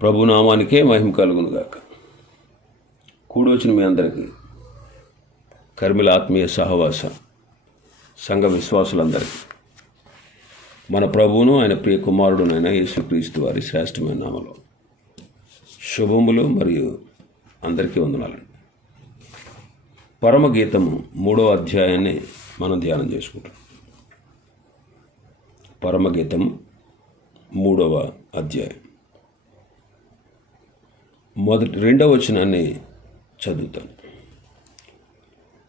ప్రభునామానికే మహిమ కలుగునుగాక. కూడొచ్చిన వచ్చిన మీ అందరికీ కర్మిల ఆత్మీయ సహవాస సంఘ విశ్వాసులందరికీ. మన ప్రభువును ఆయన ప్రియ కుమారుడునైన యేసుక్రీస్తు వారి శ్రేష్టమైన నామలో శుభములు మరియు అందరికీ వందనాలండి. పరమగీతము మూడో అధ్యాయాన్ని మనం ధ్యానం చేసుకుంటాం పరమగీతం మూడవ అధ్యాయం. మొదటి రెండవ వచనాన్ని చదువుతాను.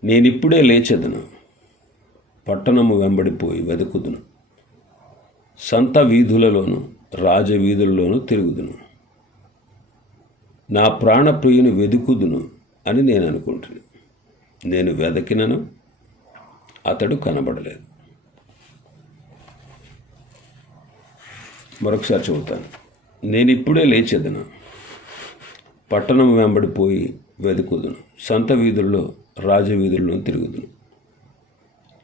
నేనిప్పుడే లేచెదను పట్టణము వెంబడిపోయి వెతుకుదును సంత వీధులలోను రాజవీధులలోను తిరుగుదును. నా ప్రాణప్రియుని వెతుకుదును అని నేను అనుకుంటున్నాను నేను వెదకినను అతడు కనబడలేదు. మరొకసారి చెబుతాను. నేను ఇప్పుడే లేచెదను పట్టణం వెంబడిపోయి వెతుకుదును. సంత వీధుల్లో రాజవీధుల్లో తిరుగుదును.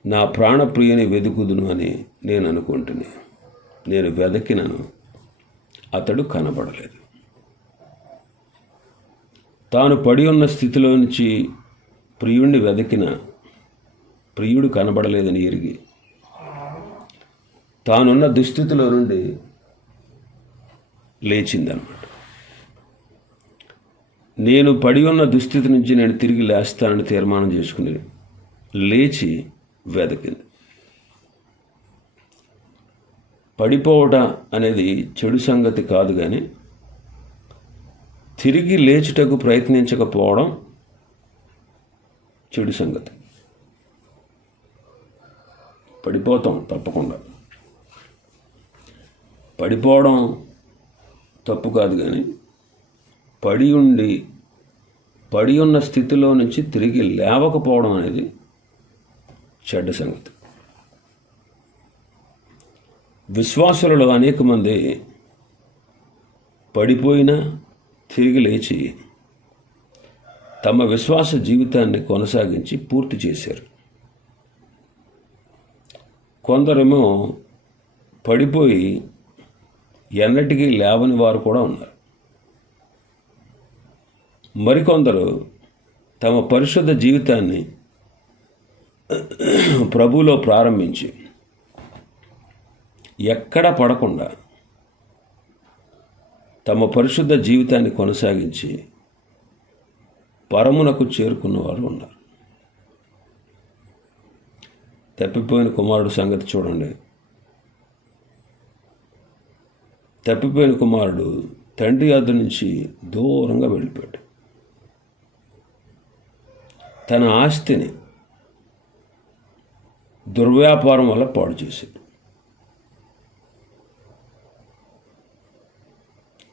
నా ప్రాణప్రియని వెతుకుదును అని నేను అనుకుంటుని నేను వెదకినను అతడు కనబడలేదు. తాను పడి ఉన్న స్థితిలో నుంచి ప్రియుణ్ణి వెదకిన ప్రియుడు కనబడలేదని ఎరిగి తానున్న దుస్థితిలో నుండి లేచిందనమాట. నేను పడి ఉన్న దుస్థితి నుంచి నేను తిరిగి లేస్తానని తీర్మానం చేసుకుని లేచి వెదకింది పడిపోవట అనేది చెడు సంగతి కాదు కానీ తిరిగి లేచుటకు ప్రయత్నించకపోవడం చెడు సంగతి. పడిపోతాం తప్పకుండా. పడిపోవడం తప్పు కాదు కానీ పడి ఉండి పడి ఉన్న స్థితిలో నుంచి తిరిగి లేవకపోవడం అనేది చెడ్డ సంగతి. విశ్వాసులలో అనేక మంది పడిపోయినా తిరిగి లేచి తమ విశ్వాస జీవితాన్ని కొనసాగించి పూర్తి చేశారు. కొందరేమో పడిపోయి ఎన్నటికీ లేవని వారు కూడా ఉన్నారు. మరికొందరు తమ పరిశుద్ధ జీవితాన్ని ప్రభులో ప్రారంభించి ఎక్కడ పడకుండా తమ పరిశుద్ధ జీవితాన్ని కొనసాగించి పరమునకు చేరుకున్న వారు ఉన్నారు. తప్పిపోయిన కుమారుడు సంగతి చూడండి. తప్పిపోయిన కుమారుడు తండ్రి అద్దు నుంచి దూరంగా వెళ్ళిపోయాడు. తన ఆస్తిని దుర్వ్యాపారం వల్ల పాడు చేశాడు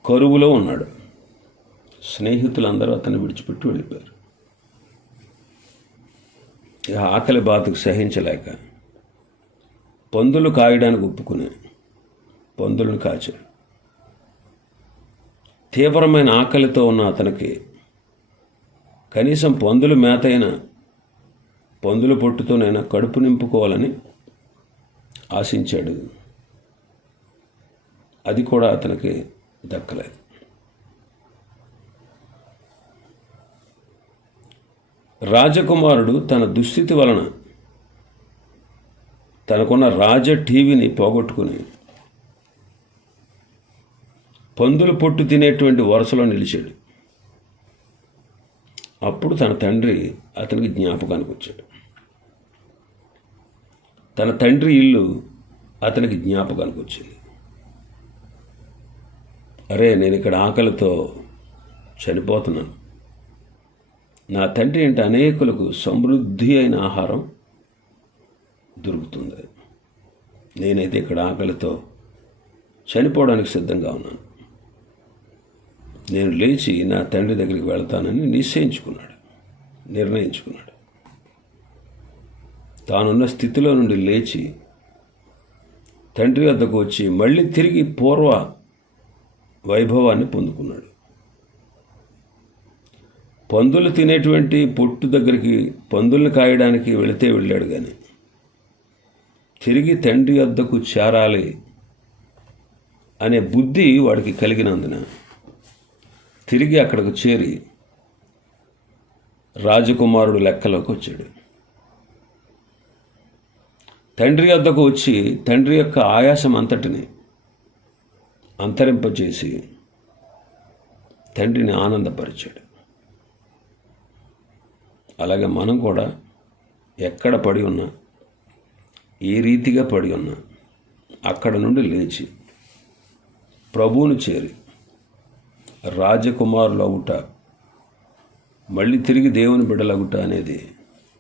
కరువులో ఉన్నాడు. స్నేహితులందరూ అతన్ని విడిచిపెట్టి వెళ్ళిపోయారు. ఇక ఆకలి బాధకు సహించలేక పందులు కాయడానికి ఒప్పుకుని పందులను కాచాడు. తీవ్రమైన ఆకలితో ఉన్న అతనికి కనీసం పందులు మేతైనా పందుల పొట్టుతోనైనా కడుపు నింపుకోవాలని ఆశించాడు. అది కూడా అతనికి దక్కలేదు. రాజకుమారుడు తన దుస్థితి వలన తనకున్న రాజ టీవీని పోగొట్టుకుని పందులు పొట్టు తినేటువంటి వరుసలో నిలిచాడు. అప్పుడు తన తండ్రి అతనికి జ్ఞాపకానికి వచ్చాడు. తన తండ్రి ఇల్లు అతనికి జ్ఞాపకానికి వచ్చింది. అరే నేను ఇక్కడ ఆకలితో చనిపోతున్నాను. నా తండ్రి అంటే అనేకులకు సమృద్ధి అయిన ఆహారం దొరుకుతుంది. నేనైతే ఇక్కడ ఆకలితో చనిపోవడానికి సిద్ధంగా ఉన్నాను. నేను లేచి నా తండ్రి దగ్గరికి వెళ్తానని నిశ్చయించుకున్నాడు నిర్ణయించుకున్నాడు. తానున్న స్థితిలో నుండి లేచి తండ్రి వద్దకు వచ్చి మళ్ళీ తిరిగి పూర్వ వైభవాన్ని పొందుకున్నాడు. పందులు తినేటువంటి పొట్టు దగ్గరికి పందుల్ని కాయడానికి వెళితే వెళ్ళాడు కానీ తిరిగి తండ్రి వద్దకు చేరాలి అనే బుద్ధి వాడికి కలిగినందున తిరిగి అక్కడికి చేరి రాజకుమారుడు లెక్కలోకి వచ్చాడు. తండ్రి వద్దకు వచ్చి తండ్రి యొక్క ఆయాసం అంతటిని అంతరింపచేసి తండ్రిని ఆనందపరిచాడు. అలాగే మనం కూడా ఎక్కడ పడి ఉన్నా ఏ రీతిగా పడి ఉన్నా అక్కడ నుండి లేచి ప్రభువును చేరి రాజకుమారులు అవుట మళ్ళీ తిరిగి దేవుని బిడ్డలగుట అనేది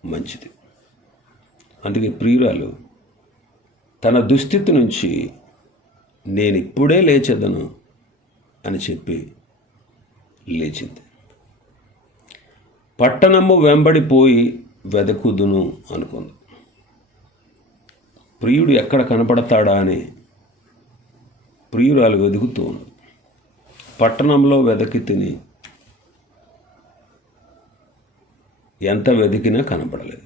మంచిది. అందుకే ప్రియురాలు తన దుస్థితి నుంచి నేను ఇప్పుడే లేచేదను అని చెప్పి లేచింది. పట్టణము వెంబడిపోయి వెదకుదును అనుకుంది. ప్రియుడు ఎక్కడ కనపడతాడా అని ప్రియురాలు వెతుకుతూ ఉంది పట్టణంలో వెదకి తిని ఎంత వెతికినా కనపడలేదు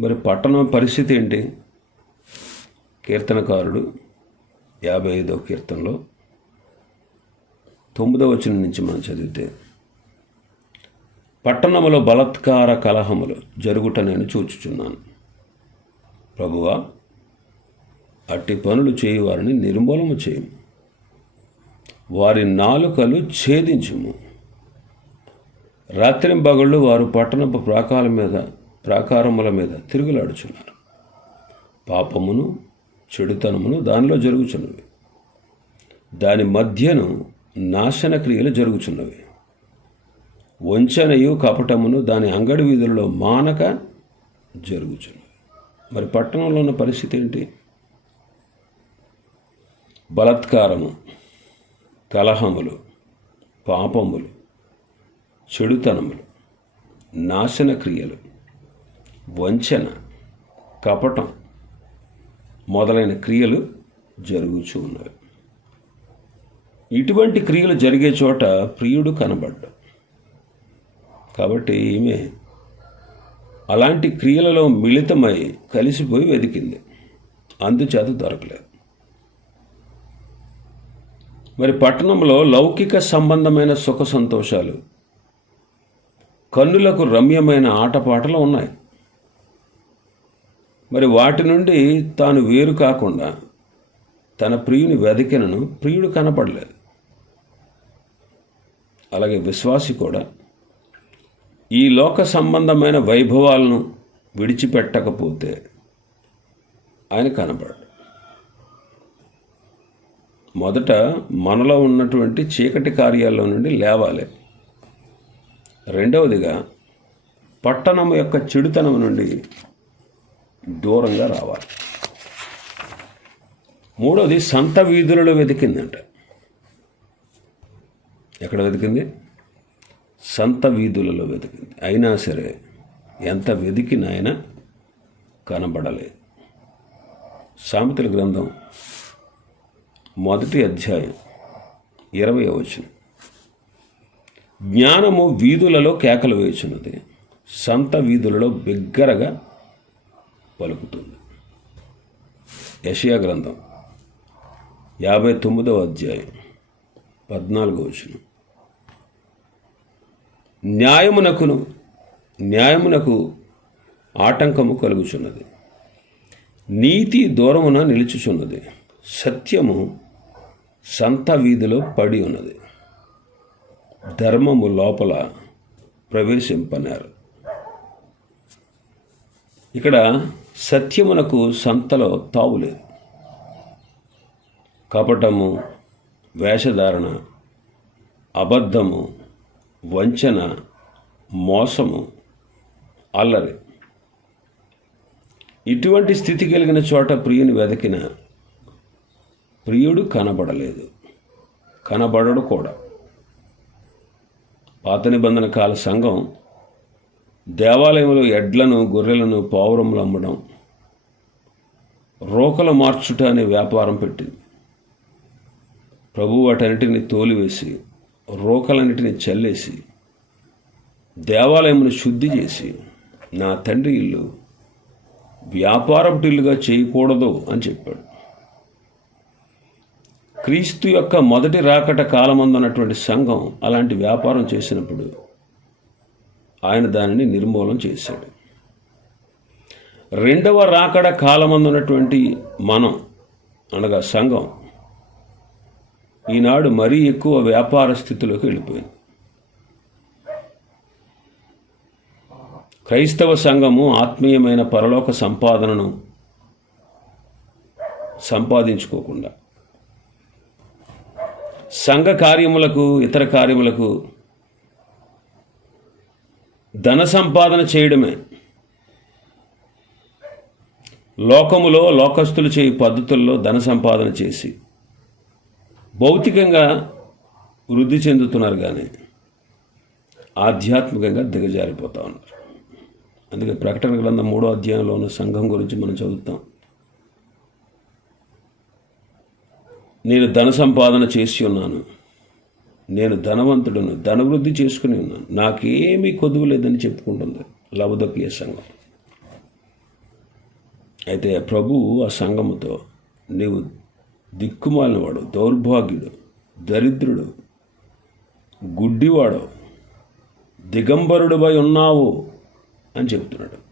మరి పట్టణం పరిస్థితి ఏంటి? కీర్తనకారుడు యాభై ఐదో కీర్తనలో తొమ్మిదో వచనం నుంచి మనం చదివితే పట్టణములో బలత్కార కలహములు జరుగుట నేను చూచుచున్నాను. ప్రభువా అట్టి పనులు చేయువారిని నిర్మూలము చేయము. వారి నాలుకలు ఛేదించుము. రాత్రింబగళ్ళు వారు పట్టణపు ప్రాకారం మీద ప్రాకారముల మీద తిరుగులాడుచున్నారు. పాపమును చెడుతనమును దానిలో జరుగుచున్నవి. దాని మధ్యను నాశన క్రియలు జరుగుచున్నవి. వంచనయు కపటమును దాని అంగడి వీధులలో మానక జరుగుచున్నవి. మరి పట్టణంలో ఉన్న పరిస్థితి ఏంటి? బలత్కారము. కలహములు పాపములు చెడుతనములు నాశన క్రియలు వంచన కపటం మొదలైన క్రియలు జరుగుచూ ఉన్నవి. ఇటువంటి క్రియలు జరిగే చోట ప్రియుడు కనబడ్డా. కాబట్టి ఈమె అలాంటి క్రియలలో మిళితమై కలిసిపోయి వెతికింది అందుచేత దొరకలేదు. మరి పట్టణంలో లౌకిక సంబంధమైన సుఖ సంతోషాలు కన్నులకు రమ్యమైన ఆటపాటలు ఉన్నాయి. మరి వాటి నుండి తాను వేరు కాకుండా తన ప్రియుని వెతికినను ప్రియుడు కనపడలేదు. అలాగే విశ్వాసి కూడా ఈ లోక సంబంధమైన వైభవాలను విడిచిపెట్టకపోతే ఆయన కనపడడు. మొదట మనలో ఉన్నటువంటి చీకటి కార్యాల్లో నుండి లేవాలి. రెండవదిగా పట్టణం యొక్క చెడుతనం నుండి దూరంగా రావాలి. మూడవది సంత వీధులలో వెతికిందంట. ఎక్కడ వెతికింది? సంత వీధులలో వెతికింది. అయినా సరే ఎంత వెతికినా ఆయన కనబడలేదు. సామెతల గ్రంథం మొదటి అధ్యాయం ఇరవై వచనం. జ్ఞానము వీధులలో కేకలు వేచున్నది సంత వీధులలో బిగ్గరగా పలుకుతుంది. యషియా గ్రంథం యాభై తొమ్మిదవ అధ్యాయం పద్నాలుగో వచనం. న్యాయమునకును న్యాయమునకు ఆటంకము కలుగుచున్నది నీతి దూరమున నిలుచుచున్నది. సత్యము సంత వీధిలో పడి ఉన్నది. ధర్మము లోపల ప్రవేశింపనారు. ఇక్కడ సత్యమునకు సంతలో తావులేదు కపటము వేషధారణ అబద్ధము వంచన మోసము అల్లరి. ఇటువంటి స్థితి కలిగిన చోట ప్రియుని వెతికిన ప్రియుడు కనబడలేదు. కనబడడు కూడా. పాత నిబంధన కాల సంఘం దేవాలయంలో ఎడ్లను గొర్రెలను పావురములు అమ్మడం రోకలు మార్చుట అనే వ్యాపారం పెట్టింది. ప్రభు వాటన్నిటిని తోలివేసి రోకలన్నిటిని చల్లేసి దేవాలయమును శుద్ధి చేసి నా తండ్రి ఇల్లు వ్యాపారపు ఇల్లుగా చేయకూడదు అని చెప్పాడు. క్రీస్తు యొక్క మొదటి రాకట కాలమందున్నటువంటి సంఘం అలాంటి వ్యాపారం చేసినప్పుడు ఆయన దానిని నిర్మూలన చేశాడు. రెండవ రాకడ కాలమందున్నటువంటి మనం అనగా సంఘం ఈనాడు మరీ ఎక్కువ వ్యాపార స్థితిలోకి వెళ్ళిపోయింది. క్రైస్తవ సంఘము ఆత్మీయమైన పరలోక సంపాదనను సంపాదించుకోకుండా సంఘ కార్యములకు ఇతర కార్యములకు ధన సంపాదన చేయడమే. లోకములో లోకస్తులు చేయి పద్ధతుల్లో ధన సంపాదన చేసి భౌతికంగా వృద్ధి చెందుతున్నారు కానీ ఆధ్యాత్మికంగా దిగజారిపోతా ఉన్నారు. అందుకే ప్రకటన గ్రంథం మూడో అధ్యాయంలోనూ ఉన్న సంఘం గురించి మనం చదువుతాం. నేను ధన సంపాదన చేసి ఉన్నాను. నేను ధన వృద్ధి చేసుకుని ఉన్నాను. నాకేమీ కొదువు లేదని చెప్పుకుంటుంది లవదకీయ సంఘం. అయితే ప్రభు ఆ సంఘముతో నీవు దిక్కుమాలినవాడు దౌర్భాగ్యుడు దరిద్రుడు గుడ్డివాడు దిగంబరుడుపై ఉన్నావు అని చెప్తున్నాడు.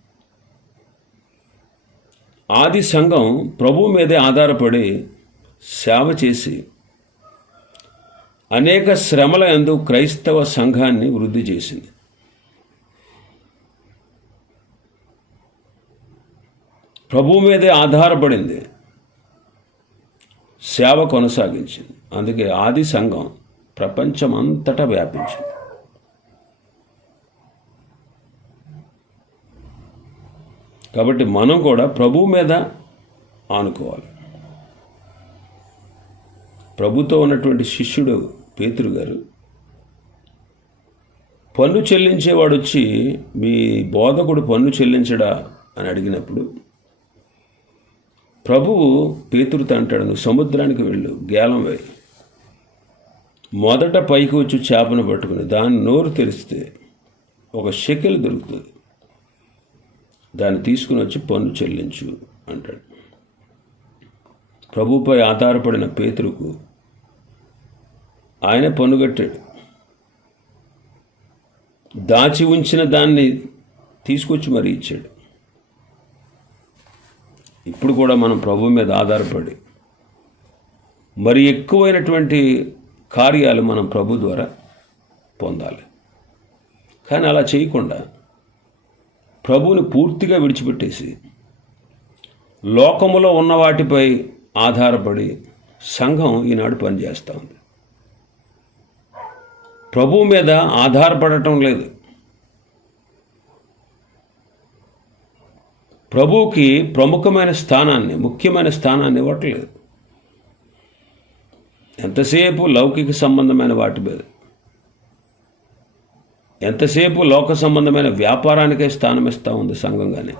ఆది సంఘం ప్రభు మీదే ఆధారపడి సేవ చేసి అనేక శ్రమల ఎందు క్రైస్తవ సంఘాన్ని వృద్ధి చేసింది. ప్రభు మీదే ఆధారపడింది. సేవ కొనసాగించింది. అందుకే ఆది సంఘం ప్రపంచమంతటా వ్యాపించింది. కాబట్టి మనం కూడా ప్రభు మీద ఆనుకోవాలి. ప్రభుతో ఉన్నటువంటి శిష్యుడు పేతురు గారు పన్ను చెల్లించేవాడు వచ్చి మీ బోధకుడు పన్ను చెల్లించడా? అని అడిగినప్పుడు ప్రభువు పేతురుతో అంటాడు నువ్వు సముద్రానికి వెళ్ళు గేలం వేయి. మొదట పైకి వచ్చి చేపను పట్టుకుని దాన్ని నోరు తెరిస్తే ఒక షెకెల్ దొరుకుతుంది. దాన్ని తీసుకుని వచ్చి పన్ను చెల్లించు అంటాడు. ప్రభుపై ఆధారపడిన పేతురుకు ఆయన పనుగట్టాడు దాచి ఉంచిన దాన్ని తీసుకొచ్చి మరీ ఇచ్చాడు. ఇప్పుడు కూడా మనం ప్రభు మీద ఆధారపడి మరి ఎక్కువైనటువంటి కార్యాలు మనం ప్రభు ద్వారా పొందాలి. కానీ అలా చేయకుండా ప్రభువుని పూర్తిగా విడిచిపెట్టేసి లోకములో ఉన్న వాటిపై ఆధారపడి సంఘం ఈనాడు పనిచేస్తూ ఉంది. ప్రభువు మీద ఆధారపడటం లేదు. ప్రభువుకి ప్రముఖమైన స్థానాన్ని ముఖ్యమైన స్థానాన్ని ఇవ్వట్లేదు. ఎంతసేపు లౌకిక సంబంధమైన వాటి మీద ఎంతసేపు లోక సంబంధమైన వ్యాపారానికే స్థానం ఇస్తూ ఉంది సంఘంగానే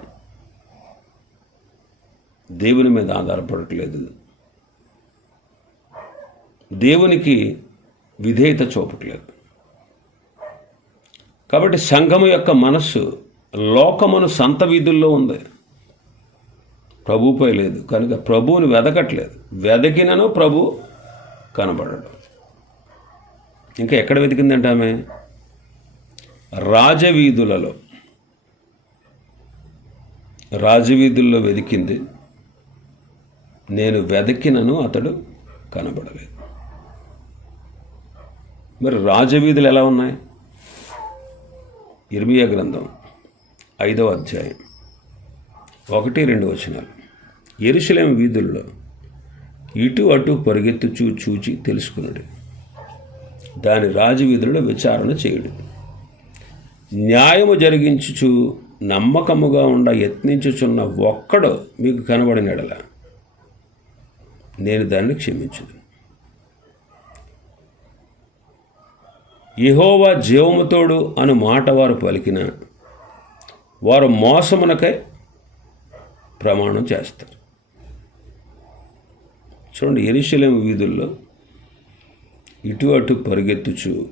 దేవుని మీద ఆధారపడట్లేదు. దేవునికి విధేయత చూపట్లేదు. కాబట్టి సంఘము యొక్క మనస్సు లోకమును సంత వీధుల్లో ఉంది. ప్రభుపై లేదు. కనుక ప్రభువుని వెదకట్లేదు. వెదకినను ప్రభు కనబడడు. ఇంకా ఎక్కడ వెతికిందంట ఆమె? రాజవీధులలో. రాజవీధుల్లో వెతికింది. నేను వెదకినను అతడు కనబడలేదు. మరి రాజవీధులు ఎలా ఉన్నాయి? ఇర్మియా గ్రంథం ఐదవ అధ్యాయం ఒకటి రెండు వచనాలు. ఎరుశలేం వీధుల్లో ఇటు అటు పరిగెత్తుచూ చూచి తెలుసుకున్నాడు దాని రాజవీధులలో విచారణ చేయుడు. న్యాయము జరిగించుచు నమ్మకముగా ఉండ యత్నించుచున్న ఒక్కడో మీకు కనబడినడలా? నేను దాన్ని క్షమించదు యహోవా జీవముతోడు అను మాట వారు పలికిన వారు మోసమునకై ప్రమాణం చేస్తారు. చూడండి ఎరిశలేం వీధుల్లో ఇటు అటు పరిగెత్తుచు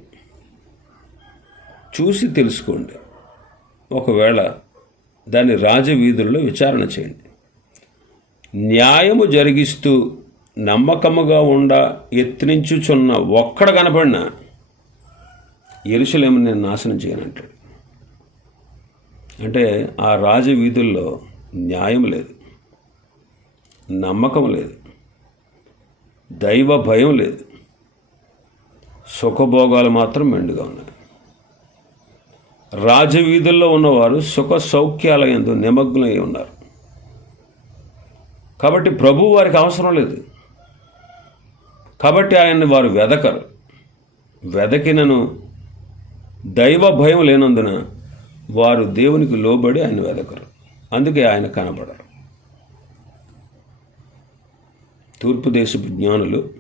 చూసి తెలుసుకోండి. ఒకవేళ దాన్ని రాజవీధుల్లో విచారణ చేయండి. న్యాయము జరిగిస్తూ నమ్మకముగా ఉండ ఎత్తినించుచున్న ఒక్కడ కనపడినా ఎరుసలేమని నేను నాశనం చేయనంటాడు అంటే ఆ రాజ వీధుల్లో న్యాయం లేదు నమ్మకం లేదు దైవ భయం లేదు సుఖభోగాలు మాత్రం మెండుగా ఉన్నాయి. రాజవీధుల్లో ఉన్నవారు సుఖ సౌఖ్యాల ఎందు నిమగ్నమై ఉన్నారు. కాబట్టి ప్రభు వారికి అవసరం లేదు. కాబట్టి ఆయన్ని వారు వెదకరు. వెదకినను దైవ భయం లేనందున వారు దేవునికి లోబడి ఆయన వెదకరు. అందుకే ఆయన కనబడరు. తూర్పు దేశపు జ్ఞానులు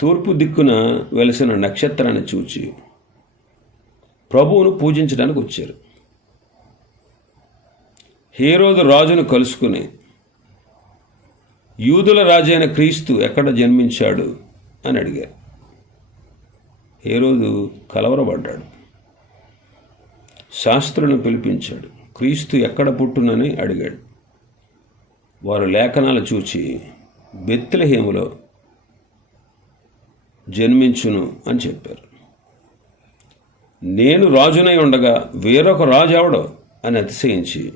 తూర్పు దిక్కున వెలిసిన నక్షత్రాన్ని చూచి ప్రభువును పూజించడానికి వచ్చారు. హీరోజు రాజును కలుసుకుని యూదుల రాజైన క్రీస్తు ఎక్కడ జన్మించాడు అని అడిగారు. హేరోదు కలవరపడ్డాడు. శాస్త్రులను పిలిపించాడు. క్రీస్తు ఎక్కడ పుట్టునని అడిగాడు. వారు లేఖనాలు చూచి బెత్లహేములో జన్మించును అని చెప్పారు. నేను రాజునై ఉండగా వేరొక రాజు ఎవడో అని అతిశయించి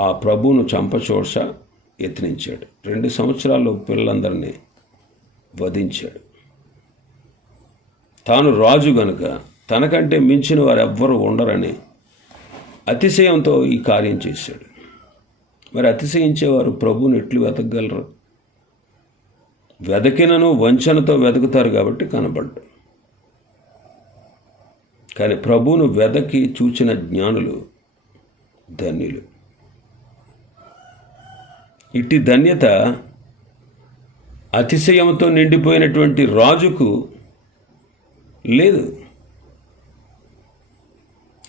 ఆ ప్రభువును చంపచోడ్చ యత్నించాడు. రెండు సంవత్సరాల్లో పిల్లలందరినీ వధించాడు. తాను రాజు గనుక తనకంటే మించిన వారు ఎవ్వరూ ఉండరని అతిశయంతో ఈ కార్యం చేశాడు. మరి అతిశయించేవారు ప్రభువుని ఎట్లు వెతకగలరు? వెదకినను వంచనతో వెతుకుతారు కాబట్టి కనబడ్డు. కానీ ప్రభువును వెదకి చూచిన జ్ఞానులు ధన్యులు. ఇట్టి ధన్యత అతిశయంతో నిండిపోయినటువంటి రాజుకు లేదు.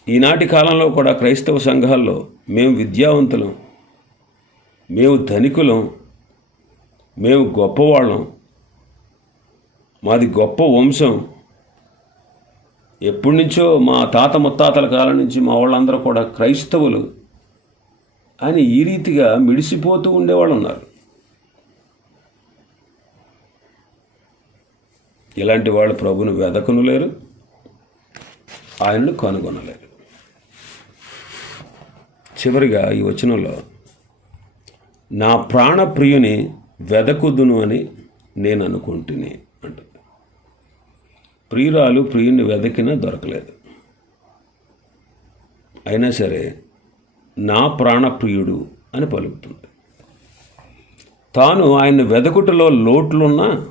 ఈనాటి కాలంలో కూడా క్రైస్తవ సంఘాల్లో మేము విద్యావంతులం మేము ధనికులం మేము గొప్పవాళ్ళం. మాది గొప్ప వంశం. ఎప్పటి నుంచో మా తాత ముత్తాతల కాలం నుంచి మా వాళ్ళందరూ కూడా క్రైస్తవులు. అని ఈ రీతిగా మిడిసిపోతూ ఉండేవాళ్ళు ఉన్నారు ఇలాంటి వాళ్ళు ప్రభుని వెదకనులేరు ఆయనను కనుగొనలేరు. చివరిగా ఈ వచనంలో నా ప్రాణప్రియుని వెదకుదును అని నేను అనుకుంటుని అంటుంది. ప్రియురాలు ప్రియుని వెదకినా దొరకలేదు. అయినా సరే నా ప్రాణప్రియుడు అని పలుకుతుంది. తాను ఆయన వెదకుటలో లోట్లున్నా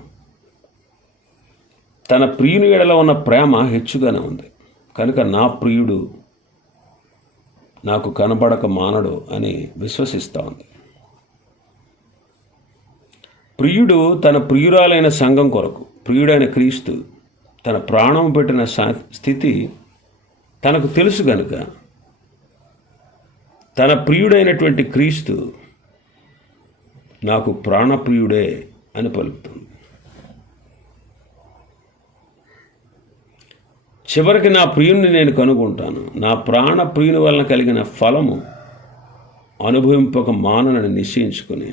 తన ప్రియుని ఎడలో ఉన్న ప్రేమ హెచ్చుగానే ఉంది. కనుక నా ప్రియుడు నాకు కనబడక మానడు అని విశ్వసిస్తూ ఉంది. ప్రియుడు తన ప్రియురాలైన సంఘం కొరకు ప్రియుడైన క్రీస్తు తన ప్రాణం పెట్టిన స్థితి తనకు తెలుసు కనుక తన ప్రియుడైనటువంటి క్రీస్తు నాకు ప్రాణప్రియుడే అని పలుకుతుంది. చివరికి నా ప్రియుణ్ణి నేను కనుగొంటాను. నా ప్రాణ ప్రియుని వలన కలిగిన ఫలము అనుభవింపక మాననని నిశ్చయించుకుని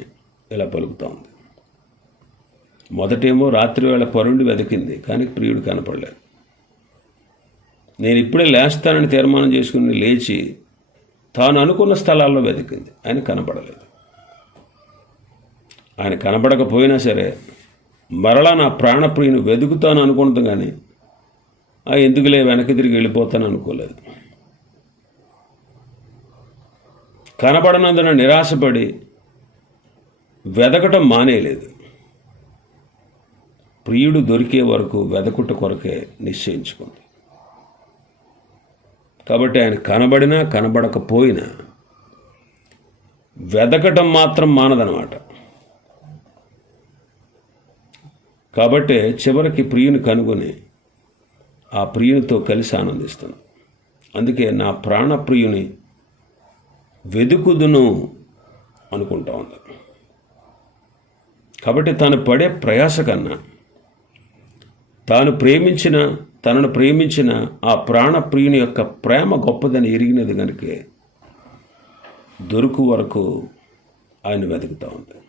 ఇలా పలుకుతా ఉంది మొదటేమో రాత్రి వేళ పరుండి వెతికింది కానీ ప్రియుడు కనపడలేదు. నేను ఇప్పుడే లేస్తానని తీర్మానం చేసుకుని లేచి తాను అనుకున్న స్థలాల్లో వెతికింది. ఆయన కనబడలేదు. ఆయన కనబడకపోయినా సరే మరలా నా ప్రాణప్రియుని వెతుకుతాను అనుకుంటాం కానీ ఆ ఎందుకులే వెనక్కి తిరిగి వెళ్ళిపోతాను అనుకోలేదు. కనపడనందున నిరాశపడి వెదకటం మానేయలేదు. ప్రియుడు దొరికే వరకు వెదకుట కొరకే నిశ్చయించుకుంది. కాబట్టి ఆయన కనబడినా కనబడకపోయినా వెదకటం మాత్రం మానదనమాట. కాబట్టి చివరికి ప్రియుని కనుగొని ఆ ప్రియునితో కలిసి ఆనందిస్తుంది అందుకే నా ప్రాణ ప్రియుని వెదుకుదును అనుకుంటా ఉంది కాబట్టి తాను పడే ప్రయాస కన్నా తాను ప్రేమించిన తనను ప్రేమించిన ఆ ప్రాణప్రియుని యొక్క ప్రేమ గొప్పదని ఎరిగినది కనుకే దొరుకు వరకు ఆయన వెతుకుతూ ఉంది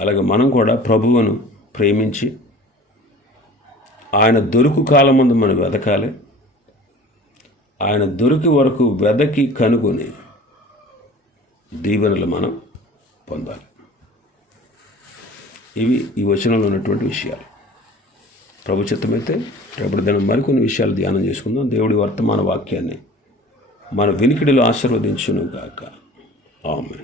అలాగే మనం కూడా ప్రభువును ప్రేమించి ఆయన దొరుకు కాలం ముందు మనం వెతకాలి. ఆయన దొరికి వరకు వెదకి కనుగొని దీవెనలు మనం పొందాలి. ఇవి ఈ వచనంలో ఉన్నటువంటి విషయాలు. ప్రభు చిత్తమైతే రేపటి దినం మరికొన్ని విషయాలు ధ్యానం చేసుకుందాం. దేవుడి వర్తమాన వాక్యాన్ని మన వినికిడిలో ఆశీర్వదించును గాక ఆమె